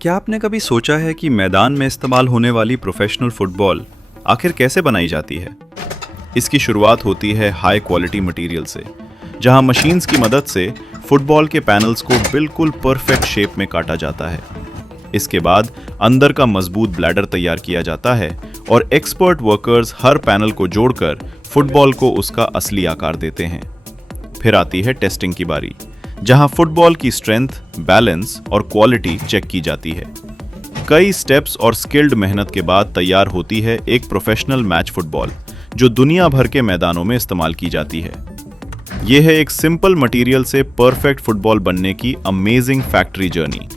क्या आपने कभी सोचा है कि मैदान में इस्तेमाल होने वाली प्रोफेशनल फुटबॉल आखिर कैसे बनाई जाती है? इसकी शुरुआत होती है हाई क्वालिटी मटेरियल से, जहां मशीन्स की मदद से फुटबॉल के पैनल्स को बिल्कुल परफेक्ट शेप में काटा जाता है। इसके बाद अंदर का मजबूत ब्लैडर तैयार किया जाता है और एक्सपर्ट वर्कर्स हर पैनल को जोड़कर फुटबॉल को उसका असली आकार देते हैं। फिर आती है टेस्टिंग की बारी, जहां फुटबॉल की स्ट्रेंथ, बैलेंस और क्वालिटी चेक की जाती है। कई स्टेप्स और स्किल्ड मेहनत के बाद तैयार होती है एक प्रोफेशनल मैच फुटबॉल, जो दुनिया भर के मैदानों में इस्तेमाल की जाती है। यह है एक सिंपल मटेरियल से परफेक्ट फुटबॉल बनने की अमेजिंग फैक्ट्री जर्नी।